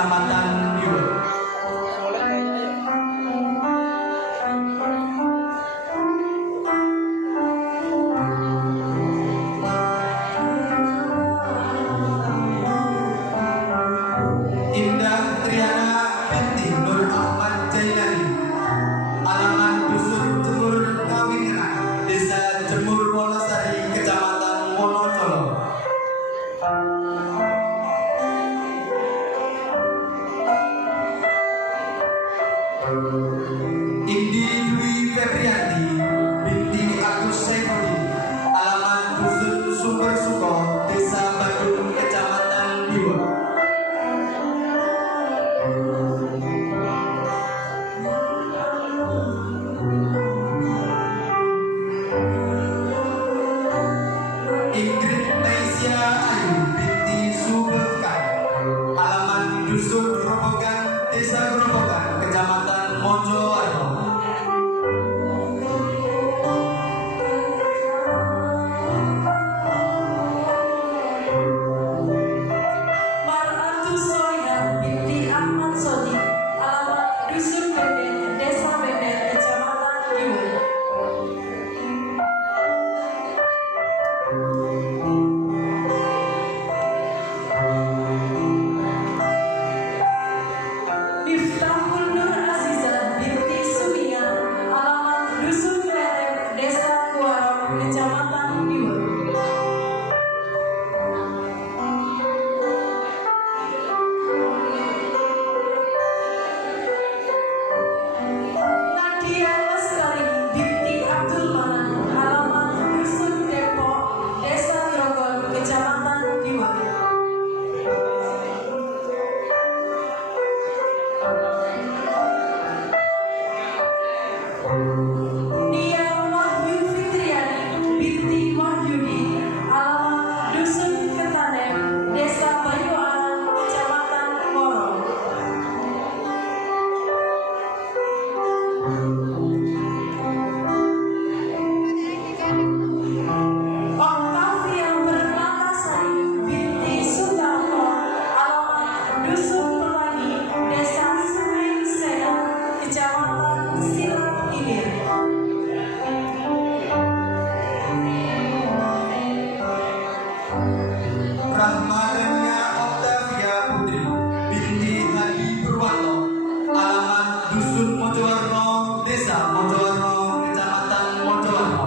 Kecamatan Biwak. Indah Triana binti Nur Ahmad Jailani, alamat dusun Jemur Kawingeran, Desa Jemur Wonosari, Kecamatan Wonocolo. Indi Dwi Febrianti binti Agus Saifuddin, alamat dusun Sumber Suko, Desa Bandung, Kecamatan Biwak. Ingrid Taisya Ayu binti Subekar, alamat dusun Grobogan, Desa Grobogan, Kecamatan Mojowarno. Maratu Soya binti Ahmad Sodi, alamat dusun Benden, Desa Benden, Kecamatan Biwak. Miftahul Nur Azizah binti Sumia, alamat dusun Lerep, Desa Kuarong, Kecamatan Biwak. Nadia Lestari binti Abdul Manan, alamat dusun Depok, Desa Grogol, Kecamatan Biwak. Nia Wahyu Fitriani binti Wahyudi, alamat dusun Ketanem, Desa Bayuanan, Kecamatan Ngoro. Octavia Permatasari binti Sutarto, alamat dusun Pelangi, Desa Sungai Sena, Kecamatan Silat Ilir. Rahmadania Octavia Putri binti Hadi Purwanto, alamat dusun Mojowarno, Desa Mojowarno, Kecamatan Mojowarno.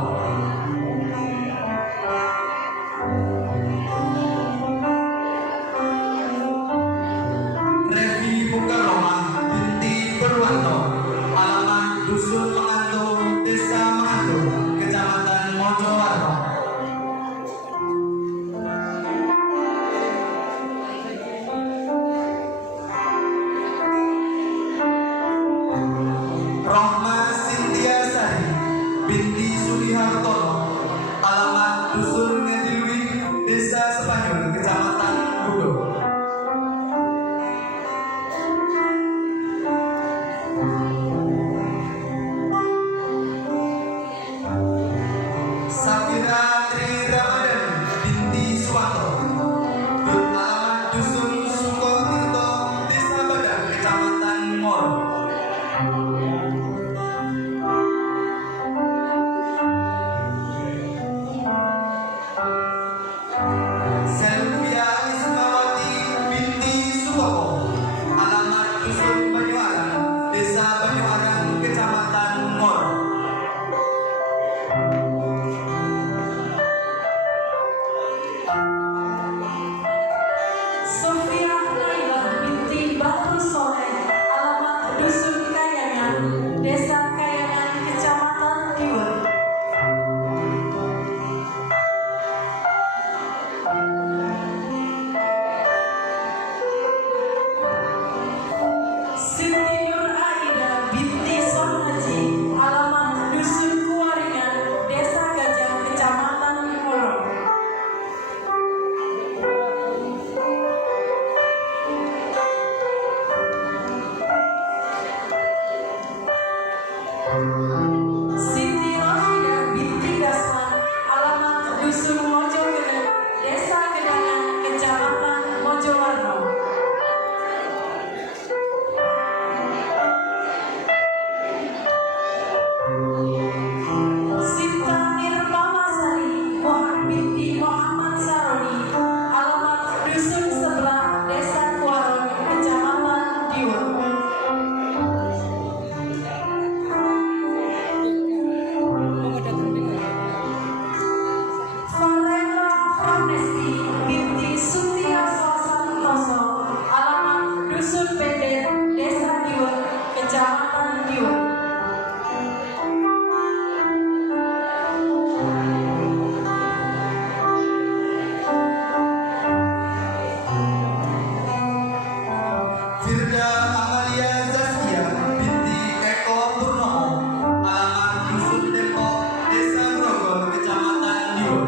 Firda Amalia Zaskia binti Eko Purnomo, alamat Dusun Depok, Desa Grogol, Kecamatan Diwon.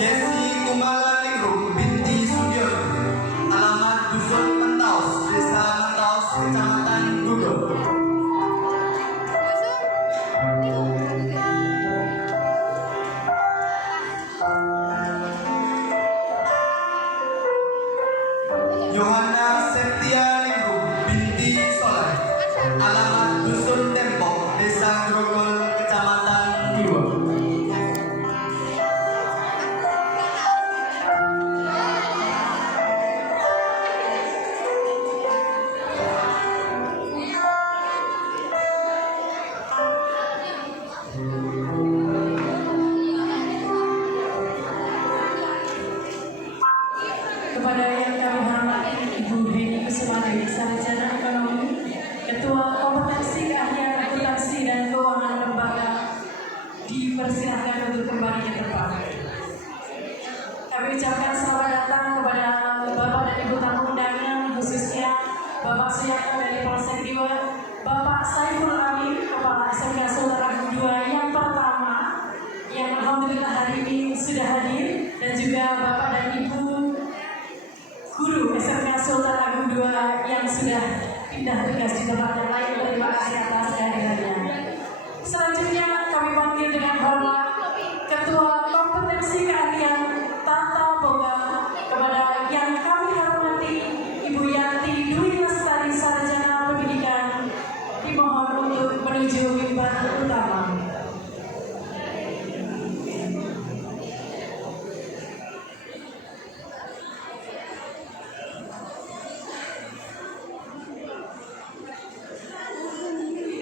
Yesi Kumala Ningrum binti Sudiono, alamat Dusun Mentaos, Desa Mentaos, Kecamatan Gugel. Yohana Septia Ningrum binti Soleh, alamat Dusun Dempok, Desa Grogol, Kecamatan Diwon. Kepada yang kami hormati Ibu Beni Kusuma Dewi, Sarjana Ekonomi, Ketua Kompetensi Keahlian Akuntansi dan Keuangan Lembaga, dipersilakan untuk kembali ke tempat. Kami ucapkan selamat datang kepada Bapak dan Ibu tamu undangan, khususnya Bapak Suyatno dari Polsek Diwon, Bapak Saiful Amin, Kepala SMK Sultan Agung II yang pertama, yang alhamdulillah hari ini sudah hadir, dan juga Bapak dan Ibu Guru SMK Sultan Agung II yang sudah pindah tugas di tempat yang lain. Terima kasih atas kehadirannya. Selanjutnya kami panggil dengan hormat Ketua Kompetensi Keahlian Tata Boga kepada yang kami hormati Ibu Yanti Dwi Lestari, Sarjana Pendidikan, dimohon untuk menuju mimbar utama.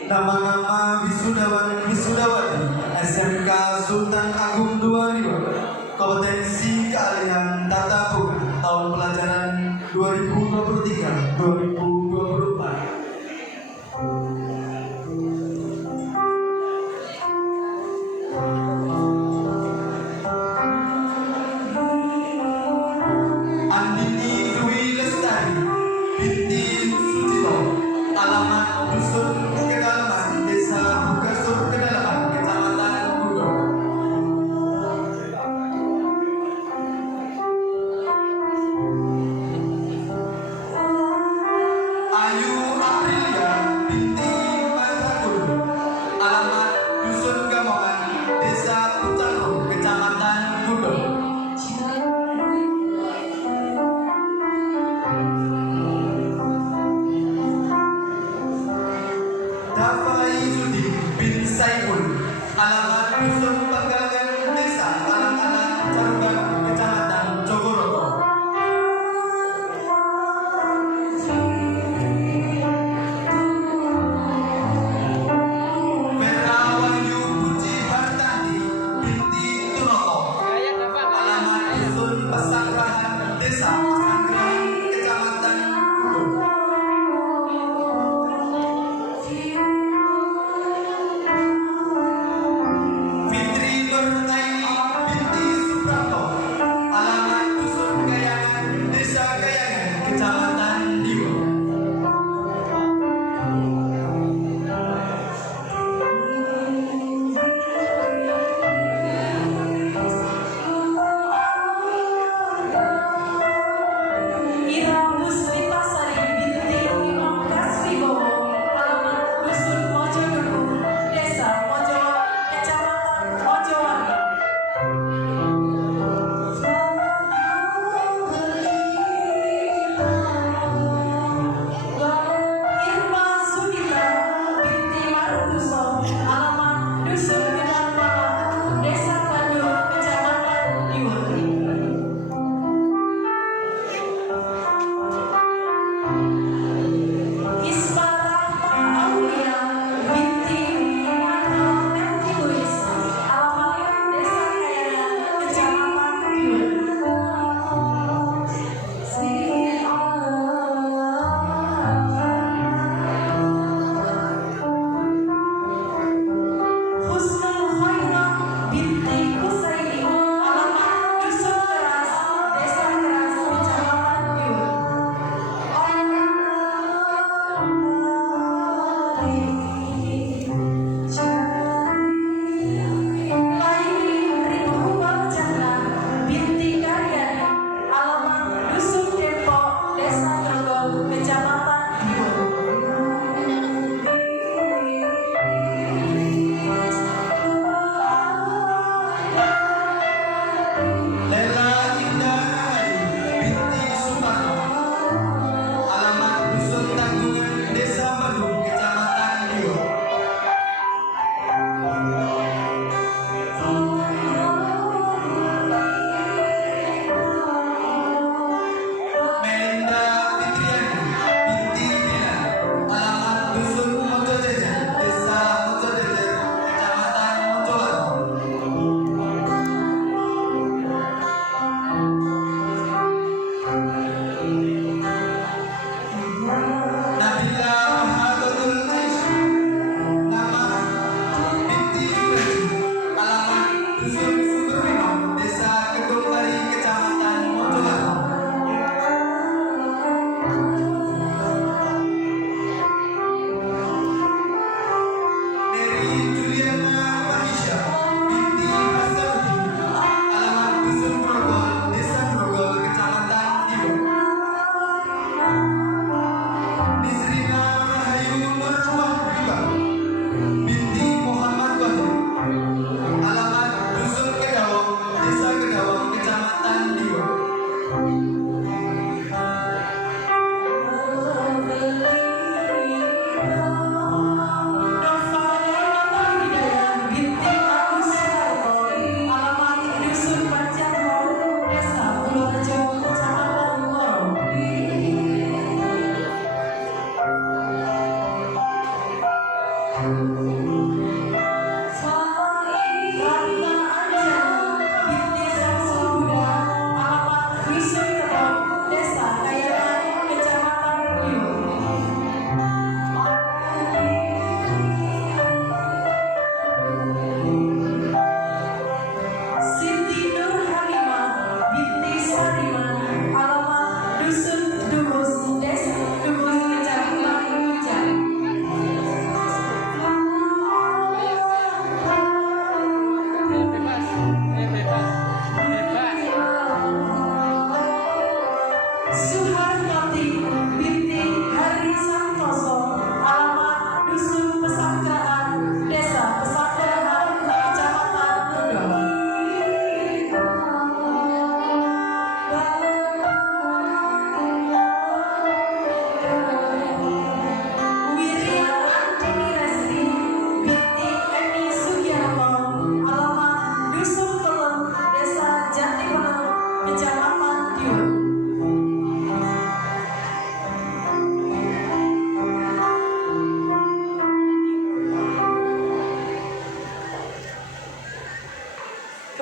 Nama-nama wisudawan wisudawati SMK Sultan Agung II Diwon, kompetensi keahlian tata boga tahun pelajaran 2023-2024. Andini Dwi Lestari binti Sucito, alamat Dusun Kedalaman, Desa Bugasur Kedalaman, Kecamatan Gugel. Ayu Aprilia binti Masakun, alamat Dusun Gamongan, Desa Pucanggung, Kecamatan Gugel. Dafai Sudi bin Saiful, alamat Dusun Penggalangan, Desa Alang-alang, Caruban, Kecamatan Jogoroto. Vera Wahyu Puji Hartanti binti Tunoto, alamat Dusun Pasanggrahan, Desa Pasanggrahan, Kecamatan Gugel. Fitri Nuraini binti Suprapto, alamat Dusun Gayangan, Desa Gayangan, Kecamatan Diwon. Ira Muslipa Sari binti Imam Kasvibowo, alamat Dusun Mojoduku, Desa Mojo, Kecamatan Mojowarno. Irma Sudita binti Marutuso, alamat Dusun Gedangpala, Desa Bandung, Kecamatan Diwon. Ismara Aulia binti Muhammad Nanti Luis, alamat Desa Kayangan, Kecamatan Diwon. Husna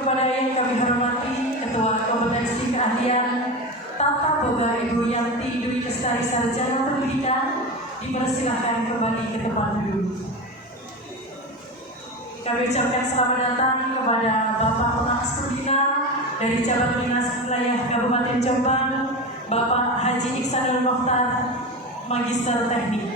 Kepada yang kami hormati Ketua Kompetensi Keahlian Tata Boga Ibu Yanti Dwi Lestari Sarjana Pendidikan dipersilahkan kembali ke tempat duduk. Kami ucapkan selamat datang kepada Bapak Pengawas Pembina dari Cabang Dinas Wilayah Kabupaten Jombang, Bapak Haji Iksanul Mokhtar, Magister Teknik.